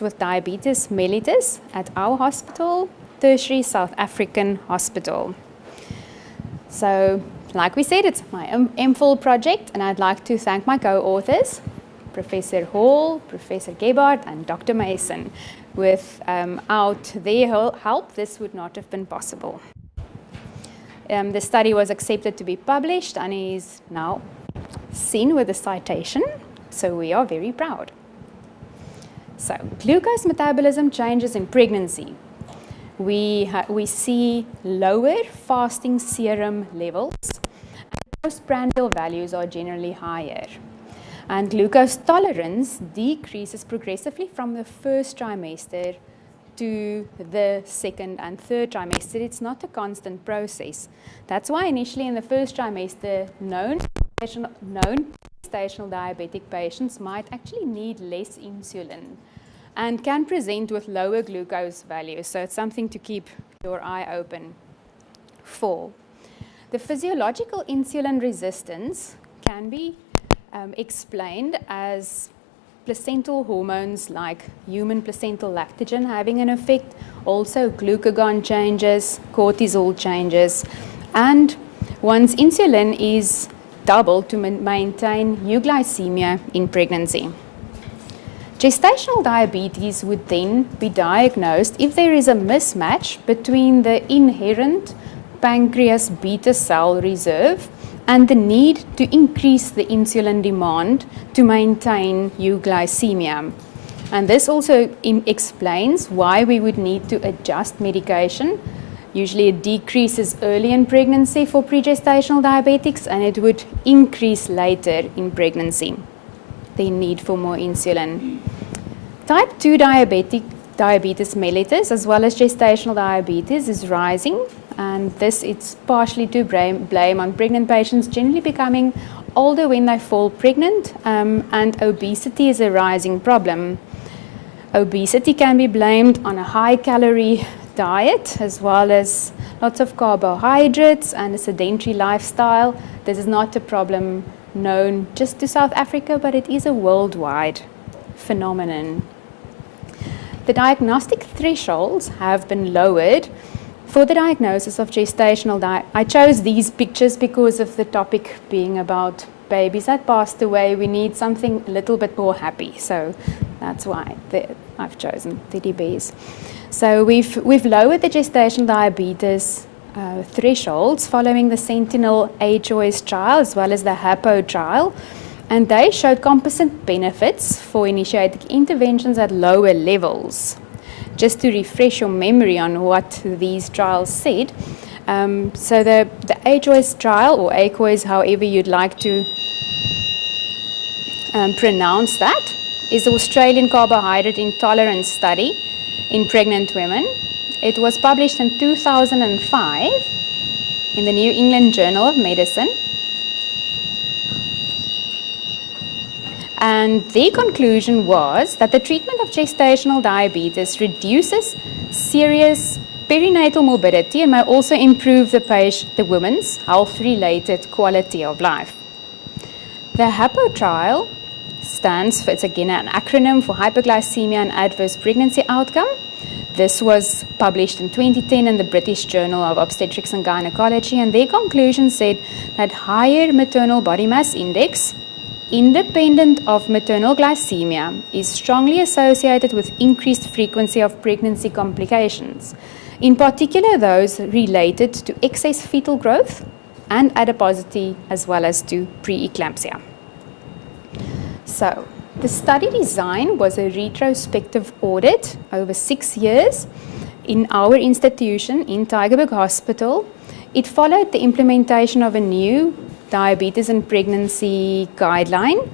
with diabetes mellitus at our hospital, Tertiary South African Hospital. So, like we said, it's my MPhil project, and I'd like to thank my co-authors, Professor Hall, Professor Gebhardt, and Dr. Mason. Without their help, this would not have been possible. The study was accepted to be published and is now seen with a citation, so we are very proud. So, glucose metabolism changes in pregnancy. We see lower fasting serum levels, and postprandial values are generally higher. And glucose tolerance decreases progressively from the first trimester to the second and third trimester. It's not a constant process. That's why initially in the first trimester, known gestational diabetic patients might actually need less insulin and can present with lower glucose values. So it's something to keep your eye open for. The physiological insulin resistance can be explained as placental hormones like human placental lactogen having an effect, also glucagon changes, cortisol changes, and once insulin is doubled to maintain euglycemia in pregnancy. Gestational diabetes would then be diagnosed if there is a mismatch between the inherent pancreas beta cell reserve and the need to increase the insulin demand to maintain euglycemia. And this also explains why we would need to adjust medication. Usually it decreases early in pregnancy for pregestational diabetics, and it would increase later in pregnancy, the need for more insulin. Type 2 diabetes mellitus, as well as gestational diabetes, is rising, and this it's partially to blame on pregnant patients generally becoming older when they fall pregnant, and obesity is a rising problem. Obesity can be blamed on a high-calorie diet, as well as lots of carbohydrates and a sedentary lifestyle. This is not a problem known just to South Africa, but it is a worldwide phenomenon. The diagnostic thresholds have been lowered for the diagnosis of gestational diabetes. I chose these pictures because of the topic being about babies that passed away. We need something a little bit more happy, so that's why I've chosen teddy bears. So we've lowered the gestational diabetes thresholds following the Sentinel HOS trial as well as the HAPO trial, and they showed composite benefits for initiating interventions at lower levels. Just to refresh your memory on what these trials said, so the HOS trial, or ACOS, however you'd like to pronounce that, is the Australian Carbohydrate Intolerance Study in pregnant women. It was published in 2005 in the New England Journal of Medicine. And their conclusion was that the treatment of gestational diabetes reduces serious perinatal morbidity and may also improve the woman's health-related quality of life. The HAPO trial stands for, it's again an acronym for hypoglycemia and adverse pregnancy outcome. This was published in 2010 in the British Journal of Obstetrics and Gynecology, and their conclusion said that higher maternal body mass index, independent of maternal glycemia, is strongly associated with increased frequency of pregnancy complications, in particular those related to excess fetal growth and adiposity, as well as to preeclampsia. So, the study design was a retrospective audit over 6 years in our institution in Tygerberg Hospital. It followed the implementation of a new diabetes and pregnancy guideline,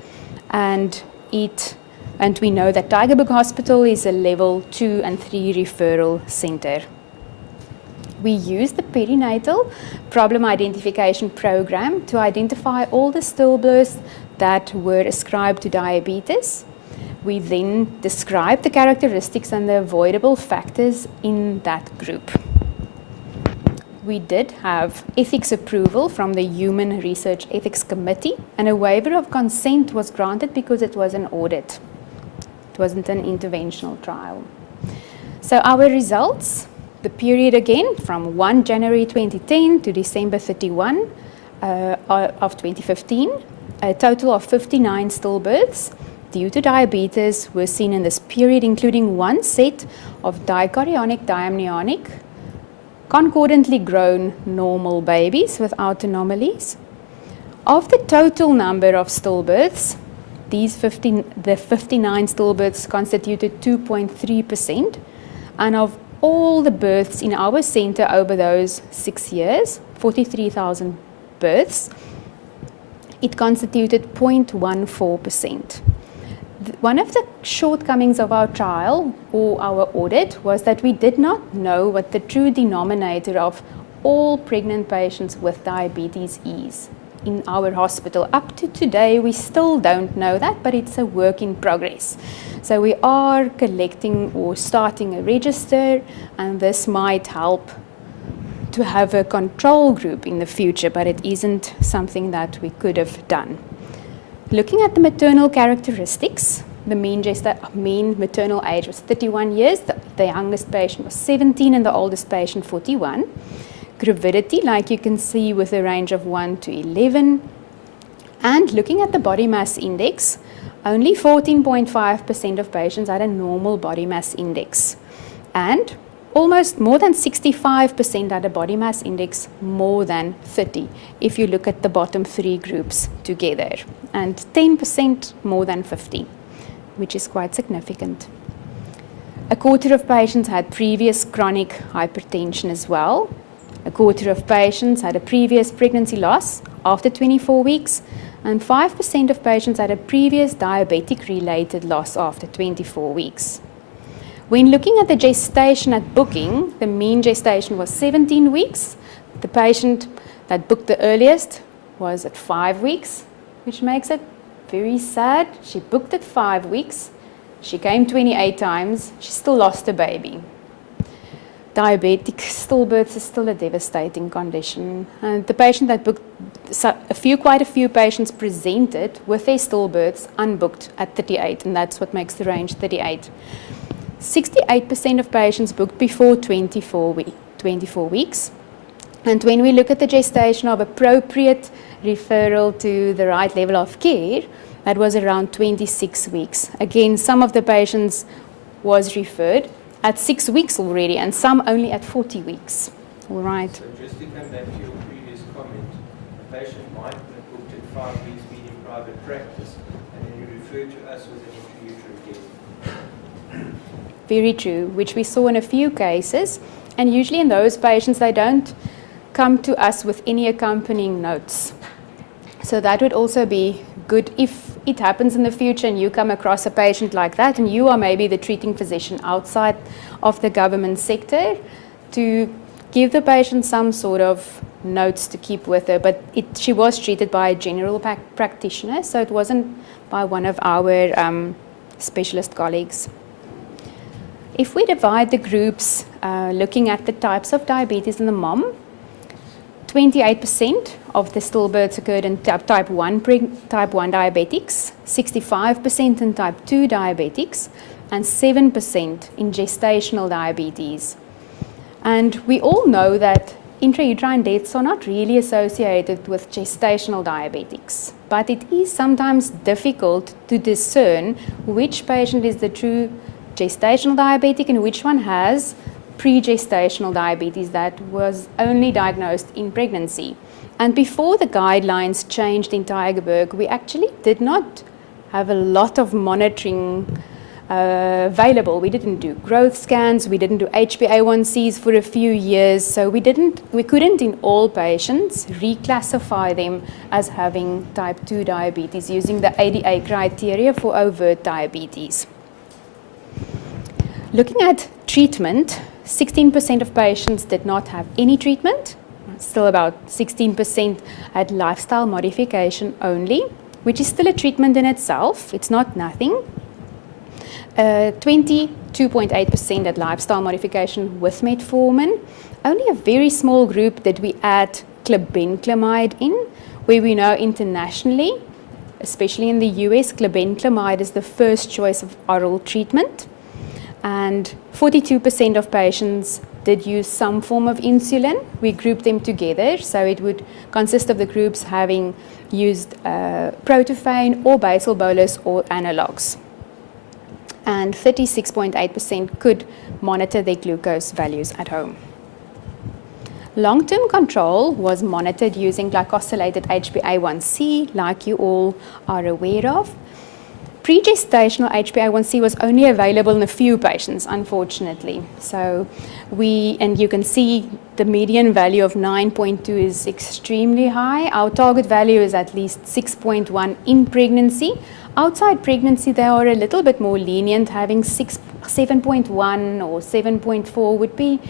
and we know that Tygerberg Hospital is a level 2 and 3 referral center. We used the perinatal problem identification program to identify all the stillbirths that were ascribed to diabetes. We then described the characteristics and the avoidable factors in that group. We did have ethics approval from the Human Research Ethics Committee, and a waiver of consent was granted because it was an audit. It wasn't an interventional trial. So our results, the period again from 1 January 2010 to December 31 of 2015, a total of 59 stillbirths due to diabetes were seen in this period, including one set of dichorionic diamnionic, concordantly grown normal babies without anomalies. Of the total number of stillbirths, the 59 stillbirths constituted 2.3%, and of all the births in our center over those 6 years, 43,000 births, it constituted 0.14%. One of the shortcomings of our trial or our audit was that we did not know what the true denominator of all pregnant patients with diabetes is in our hospital. Up to today, we still don't know that, but it's a work in progress. So we are collecting or starting a register, and this might help to have a control group in the future, but it isn't something that we could have done. Looking at the maternal characteristics, the mean maternal age was 31 years, the youngest patient was 17 and the oldest patient 41. Gravidity, like you can see, with a range of 1 to 11. And looking at the body mass index, only 14.5% of patients had a normal body mass index. And almost more than 65% had a body mass index more than 30, if you look at the bottom 3 groups together, and 10% more than 50, which is quite significant. A quarter of patients had previous chronic hypertension as well. A quarter of patients had a previous pregnancy loss after 24 weeks, and 5% of patients had a previous diabetic-related loss after 24 weeks. When looking at the gestation at booking, the mean gestation was 17 weeks. The patient that booked the earliest was at 5 weeks, which makes it very sad. She booked at 5 weeks. She came 28 times. She still lost a baby. Diabetic stillbirth is still a devastating condition. And the patient that booked, quite a few patients presented with their stillbirths unbooked at 38, and that's what makes the range 38. 68% of patients booked before 24 weeks. And when we look at the gestation of appropriate referral to the right level of care, that was around 26 weeks. Again, some of the patients was referred at 6 weeks already, and some only at 40 weeks. All right. So just to come back to your previous comment, a patient might have booked at 5 weeks being in private practice, and then you refer to us with an intrauterine gain. Very true, which we saw in a few cases. And usually in those patients, they don't come to us with any accompanying notes. So that would also be good if it happens in the future and you come across a patient like that, and you are maybe the treating physician outside of the government sector, to give the patient some sort of notes to keep with her. But she was treated by a general practitioner, so it wasn't by one of our specialist colleagues. If we divide the groups looking at the types of diabetes in the mom, 28% of the stillbirths occurred in type 1 diabetics, 65% in type 2 diabetics, and 7% in gestational diabetes. And we all know that intrauterine deaths are not really associated with gestational diabetics, but it is sometimes difficult to discern which patient is the true gestational diabetic and which one has pre-gestational diabetes that was only diagnosed in pregnancy. And before the guidelines changed in Tygerberg, we actually did not have a lot of monitoring available. We didn't do growth scans, we didn't do HbA1cs for a few years, so we couldn't in all patients reclassify them as having type 2 diabetes using the ADA criteria for overt diabetes. Looking at treatment, 16% of patients did not have any treatment. Still about 16% had lifestyle modification only, which is still a treatment in itself. It's not nothing. 22.8% had lifestyle modification with metformin. Only a very small group did we add clibenflamide in, where we know internationally especially in the US, glibenclamide is the first choice of oral treatment. And 42% of patients did use some form of insulin. We grouped them together, so it would consist of the groups having used protophane or basal bolus or analogs. And 36.8% could monitor their glucose values at home. Long-term control was monitored using glycosylated HbA1c, like you all are aware of. Pre-gestational HbA1c was only available in a few patients, unfortunately. So and you can see the median value of 9.2 is extremely high. Our target value is at least 6.1 in pregnancy. Outside pregnancy, they are a little bit more lenient, having 7.1 or 7.4 would be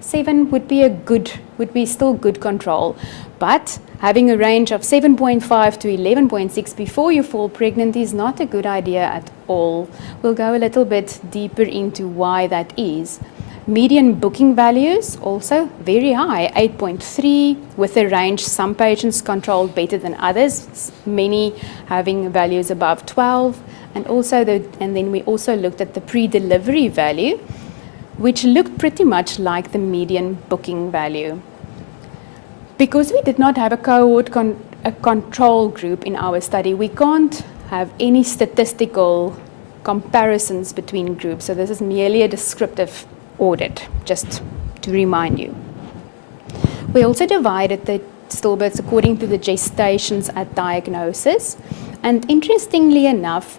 7 would be still good control. But having a range of 7.5 to 11.6 before you fall pregnant is not a good idea at all. We'll go a little bit deeper into why that is. Median booking values also very high, 8.3, with a range some patients controlled better than others, many having values above 12, and then we also looked at the pre-delivery value, which looked pretty much like the median booking value. Because we did not have a cohort a control group in our study, we can't have any statistical comparisons between groups. So this is merely a descriptive audit, just to remind you. We also divided the stillbirths according to the gestations at diagnosis. And interestingly enough,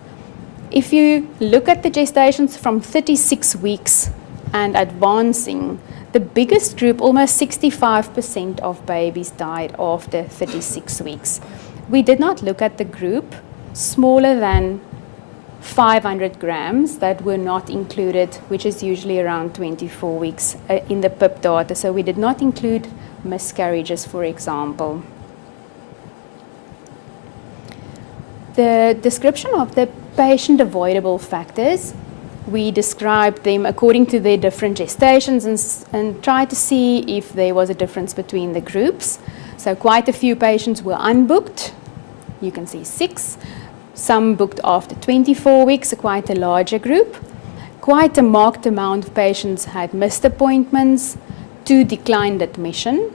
if you look at the gestations from 36 weeks and advancing, the biggest group, almost 65% of babies died after 36 weeks. We did not look at the group smaller than 500 grams that were not included, which is usually around 24 weeks in the PIP data. So we did not include miscarriages, for example. The description of the patient avoidable factors, we described them according to their different gestations and tried to see if there was a difference between the groups. So quite a few patients were unbooked. You can see 6. Some booked after 24 weeks, quite a larger group. Quite a marked amount of patients had missed appointments. 2 declined admission.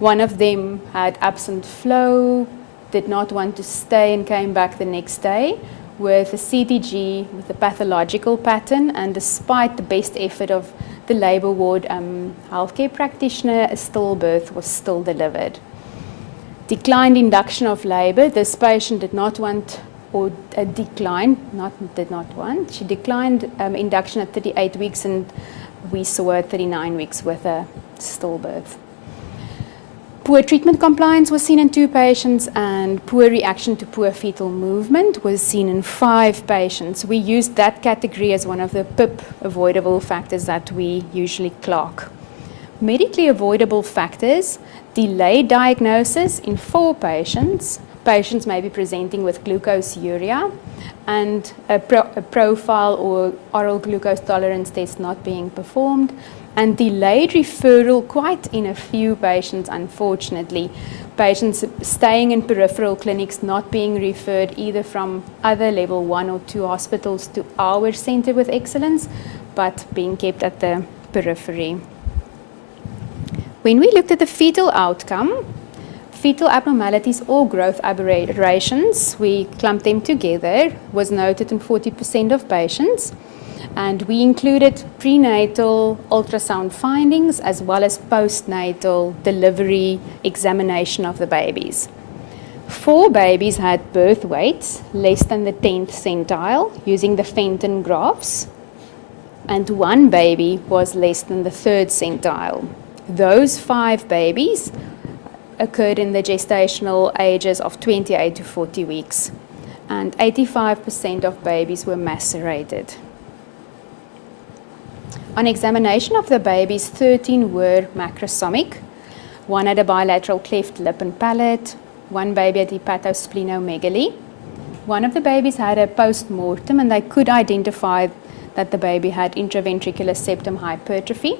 One of them had absent flow, did not want to stay and came back the next day with a CTG with a pathological pattern, and despite the best effort of the labour ward healthcare practitioner, a stillbirth was still delivered. Declined induction of labour. This patient did not want, or she declined induction at 38 weeks, and we saw her 39 weeks with a stillbirth. Poor treatment compliance was seen in 2 patients, and poor reaction to poor fetal movement was seen in 5 patients. We used that category as one of the PIP avoidable factors that we usually clock. Medically avoidable factors: delayed diagnosis in 4 patients. Patients may be presenting with glucoseuria, and a profile or oral glucose tolerance test not being performed. And delayed referral quite in a few patients, unfortunately. Patients staying in peripheral clinics not being referred either from other level 1 or 2 hospitals to our Centre with Excellence, but being kept at the periphery. When we looked at the fetal outcome, fetal abnormalities or growth aberrations, we clumped them together, was noted in 40% of patients. And we included prenatal ultrasound findings as well as postnatal delivery examination of the babies. 4 babies had birth weights less than the 10th centile using the Fenton graphs, and 1 baby was less than the 3rd centile. Those 5 babies occurred in the gestational ages of 28 to 40 weeks, and 85% of babies were macerated. On examination of the babies, 13 were macrosomic. 1 had a bilateral cleft lip and palate. 1 baby had hepatosplenomegaly. 1 of the babies had a post-mortem, and they could identify that the baby had intraventricular septum hypertrophy.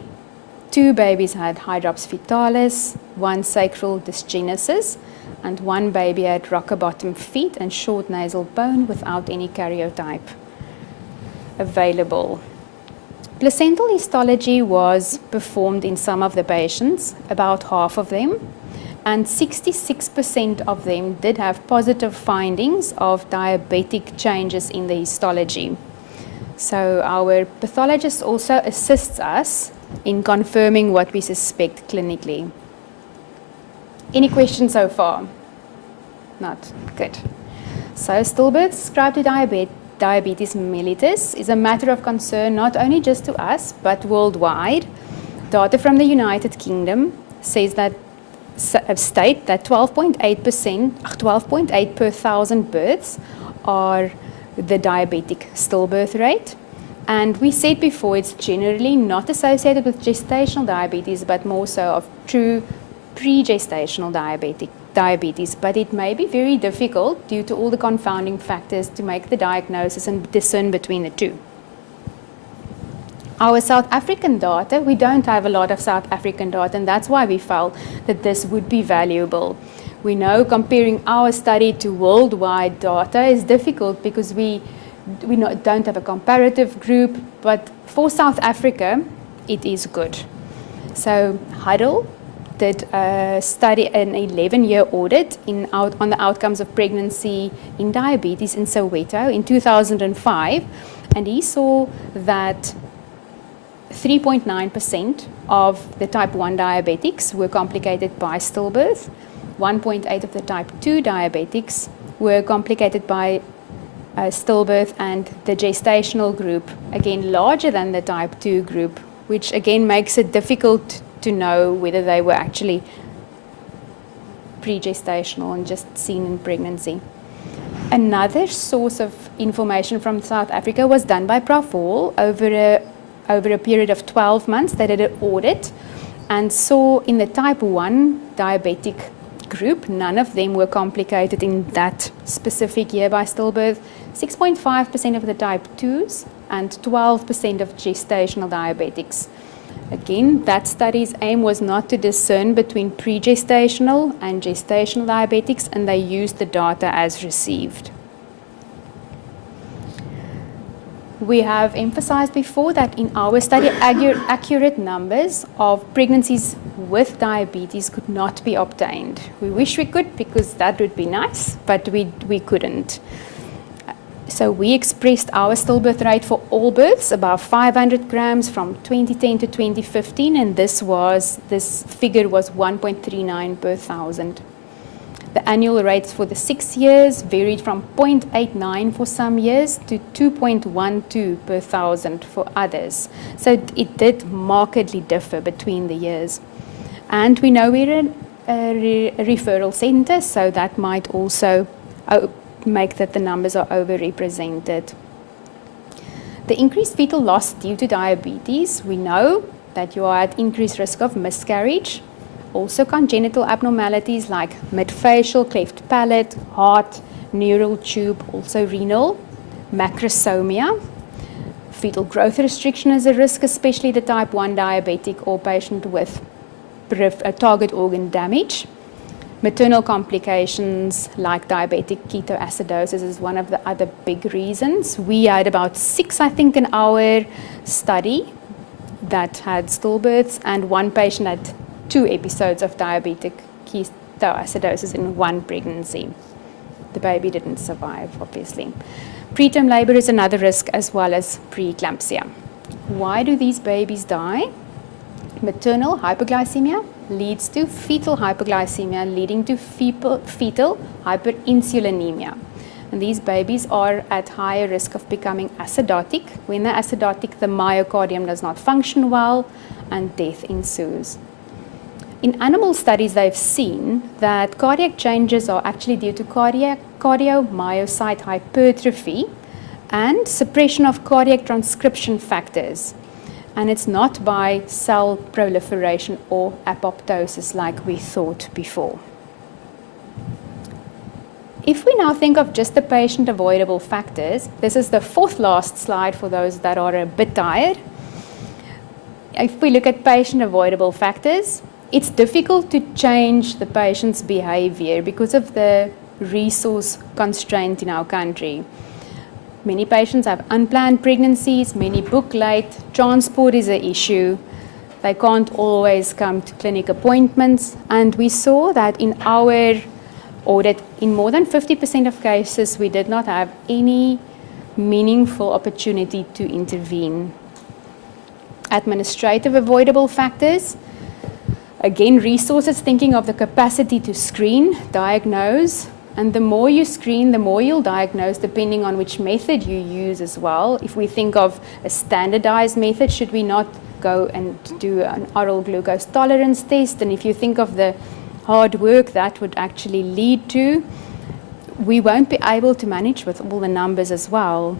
2 babies had hydrops fetalis, 1 sacral dysgenesis, and 1 baby had rocker-bottom feet and short nasal bone without any karyotype available. Placental histology was performed in some of the patients, about half of them, and 66% of them did have positive findings of diabetic changes in the histology. So our pathologist also assists us in confirming what we suspect clinically. Any questions so far? Not? Good. So stillbirths ascribed to diabetes mellitus is a matter of concern not only just to us, but worldwide. Data from the United Kingdom says that state that 12.8 per 1,000 births are the diabetic stillbirth rate. And we said before, it's generally not associated with gestational diabetes, but more so of true pre-gestational diabetes, but it may be very difficult due to all the confounding factors to make the diagnosis and discern between the two. Our South African data, we don't have a lot of South African data, and that's why we felt that this would be valuable. We know comparing our study to worldwide data is difficult because we don't have a comparative group, but for South Africa, it is good. So HISTOLOGY did study an 11-year audit on the outcomes of pregnancy in diabetes in Soweto in 2005, and he saw that 3.9% of the type 1 diabetics were complicated by stillbirth, 1.8% of the type 2 diabetics were complicated by stillbirth, and the gestational group, again larger than the type 2 group, which again makes it difficult to know whether they were actually pre-gestational and just seen in pregnancy. Another source of information from South Africa was done by Prof. Hall over a period of 12 months. They did an audit and saw in the type 1 diabetic group, none of them were complicated in that specific year by stillbirth, 6.5% of the type 2s and 12% of gestational diabetics. Again, that study's aim was not to discern between pre-gestational and gestational diabetics, and they used the data as received. We have emphasized before that in our study, accurate numbers of pregnancies with diabetes could not be obtained. We wish we could, because that would be nice, but we couldn't. So we expressed our stillbirth rate for all births, about 500 grams from 2010 to 2015, and this figure was 1.39 per 1,000. The annual rates for the 6 years varied from 0.89 for some years to 2.12 per 1,000 for others. So it did markedly differ between the years. And we know we're a referral center, so that might also make that the numbers are overrepresented. The increased fetal loss due to diabetes, we know that you are at increased risk of miscarriage. Also congenital abnormalities like midfacial, cleft palate, heart, neural tube, also renal, macrosomia. Fetal growth restriction is a risk, especially the type 1 diabetic or patient with target organ damage. Maternal complications like diabetic ketoacidosis is one of the other big reasons. We had about 6, I think, in our study that had stillbirths, and one patient had 2 episodes of diabetic ketoacidosis in one pregnancy. The baby didn't survive, obviously. Preterm labor is another risk, as well as preeclampsia. Why do these babies die? Maternal hypoglycemia leads to fetal hypoglycemia, leading to fetal hyperinsulinemia. And these babies are at higher risk of becoming acidotic. When they're acidotic, the myocardium does not function well, and death ensues. In animal studies, they've seen that cardiac changes are actually due to cardiomyocyte hypertrophy and suppression of cardiac transcription factors. And it's not by cell proliferation or apoptosis like we thought before. If we now think of just the patient avoidable factors, this is the 4th last slide for those that are a bit tired. If we look at patient avoidable factors, it's difficult to change the patient's behavior because of the resource constraint in our country. Many patients have unplanned pregnancies, many book late, transport is an issue. They can't always come to clinic appointments, and we saw that in our audit, in more than 50% of cases, we did not have any meaningful opportunity to intervene. Administrative avoidable factors. Again, resources, thinking of the capacity to screen, diagnose, and the more you screen, the more you'll diagnose depending on which method you use as well. If we think of a standardized method, should we not go and do an oral glucose tolerance test? And if you think of the hard work that would actually lead to, we won't be able to manage with all the numbers as well.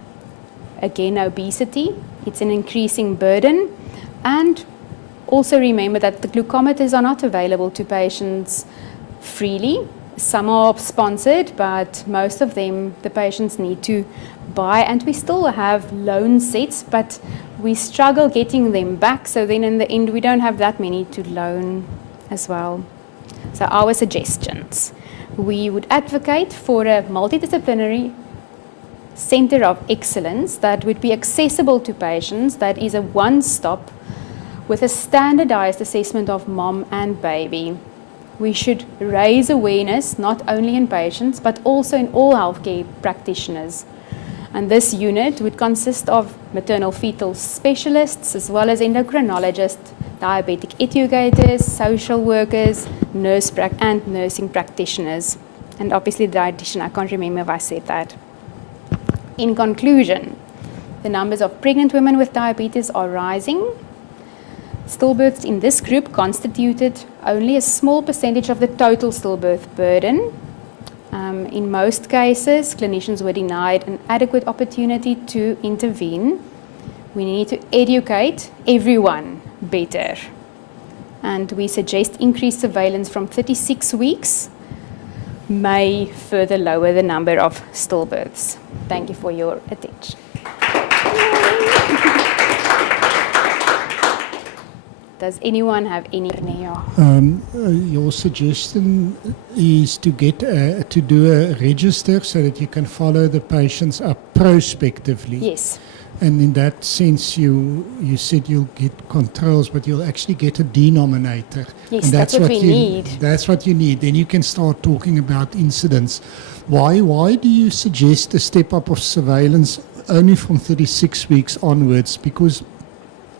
Again, obesity, it's an increasing burden. And also remember that the glucometers are not available to patients freely. Some are sponsored, but most of them, the patients need to buy, and we still have loan sets, but we struggle getting them back, so then in the end we don't have that many to loan as well. So our suggestions. We would advocate for a multidisciplinary center of excellence that would be accessible to patients, that is a one-stop with a standardized assessment of mom and baby. We should raise awareness not only in patients but also in all healthcare practitioners. And this unit would consist of maternal fetal specialists as well as endocrinologists, diabetic educators, social workers, and nursing practitioners. And obviously the dietitian, I can't remember if I said that. In conclusion, the numbers of pregnant women with diabetes are rising. Stillbirths in this group constituted only a small percentage of the total stillbirth burden. In most cases, clinicians were denied an adequate opportunity to intervene. We need to educate everyone better. And we suggest increased surveillance from 36 weeks may further lower the number of stillbirths. Thank you for your attention. Does anyone have any? Your suggestion is to get to do a register so that you can follow the patients up prospectively. Yes. And in that sense, you said you'll get controls, but you'll actually get a denominator. Yes, and that's what we need. That's what you need. Then you can start talking about incidents. Why do you suggest a step up of surveillance only from 36 weeks onwards? Because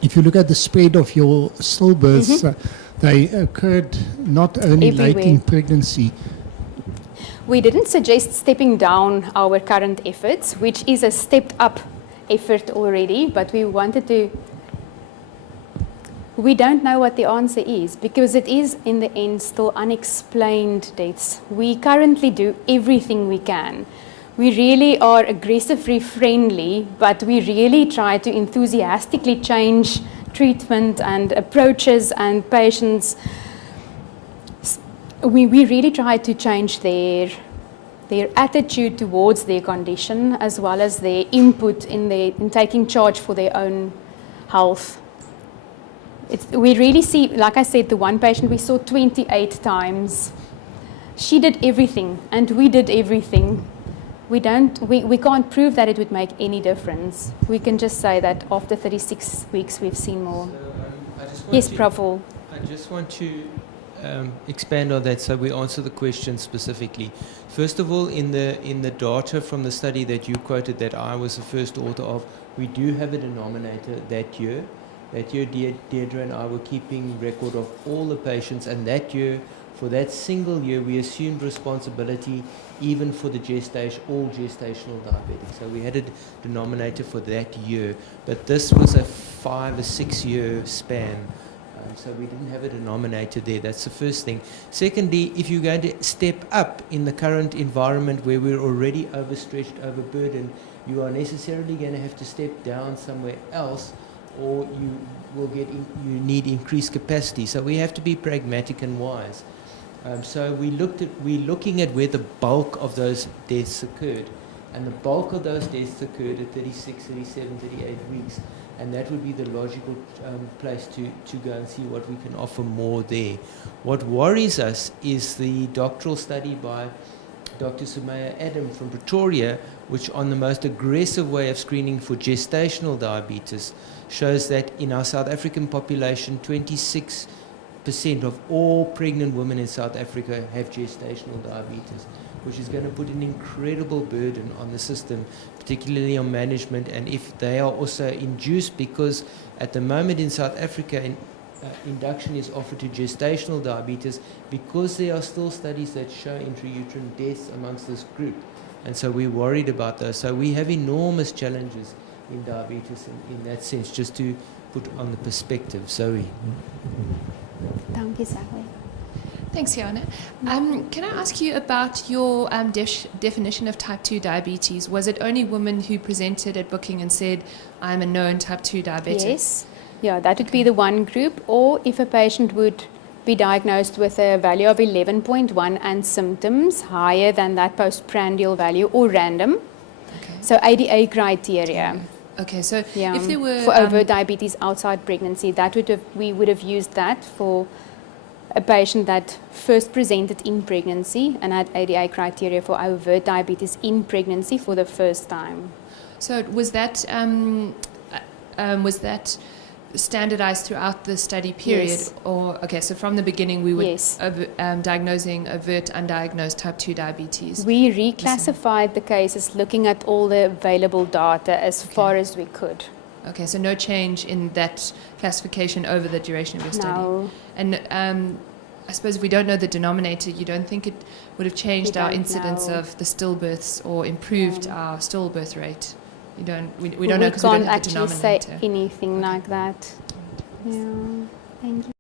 if you look at the spread of your stillbirths, they occurred not only everywhere. late in pregnancy. We didn't suggest stepping down our current efforts, which is a stepped up effort already, but we wanted to. We don't know what the answer is because it is in the end still unexplained deaths. We currently do everything we can. We really are aggressively friendly, but we really try to enthusiastically change treatment and approaches and patients. We really try to change their attitude towards their condition as well as their input in taking charge for their own health. We really see, like I said, the one patient we saw 28 times. She did everything and we did everything. We can't prove that it would make any difference. We can just say that after 36 weeks we've seen more. So, Yes, Praful. I just want to expand on that so we answer the question specifically. First of all, in the data from the study that you quoted that I was the first author of, we do have a denominator that year. That year, Deirdre and I were keeping record of all the patients, and that year, for that single year, we assumed responsibility even for the all gestational diabetics. So we had a denominator for that year, but this was a 5 or 6 year span. So we didn't have a denominator there. That's the first thing. Secondly, if you're going to step up in the current environment where we're already overstretched, overburdened, you are necessarily going to have to step down somewhere else, or you need increased capacity. So we have to be pragmatic and wise. So we're looking at where the bulk of those deaths occurred. And the bulk of those deaths occurred at 36, 37, 38 weeks. and that would be the logical place to go and see what we can offer more there. What worries us is the doctoral study by Dr. Sumaya Adam from Pretoria, which on the most aggressive way of screening for gestational diabetes shows that in our South African population, 26% of all pregnant women in South Africa have gestational diabetes, which is going to put an incredible burden on the system, particularly on management, and if they are also induced, because at the moment in South Africa, induction is offered to gestational diabetes because there are still studies that show intrauterine deaths amongst this group. And so we're worried about those. So we have enormous challenges in diabetes in that sense, just to put on the perspective. Zoe. Dankie, Zoe. Thanks, Jana. Can I ask you about your definition of type 2 diabetes? Was it only women who presented at booking and said, I'm a known type 2 diabetic? Yes. Yeah, that would be the one group. Or if a patient would be diagnosed with a value of 11.1 and symptoms higher than that postprandial value or random. Okay. So ADA criteria. Okay, so Yeah. if there were... for overt diabetes outside pregnancy, we would have used that for a patient that first presented in pregnancy and had ADA criteria for overt diabetes in pregnancy for the first time. So was that standardized throughout the study period? Yes. Or okay, so from the beginning we were Yes. diagnosing overt undiagnosed type 2 diabetes. We reclassified the cases looking at all the available data as far as we could. Okay, so no change in that classification over the duration of your study. No. And I suppose if we don't know the denominator, you don't think it would have changed our don't incidence know. of the stillbirths or improved our stillbirth rate? We don't know because we can't don't have the actually say denominator. anything like that. Yeah. Thank you.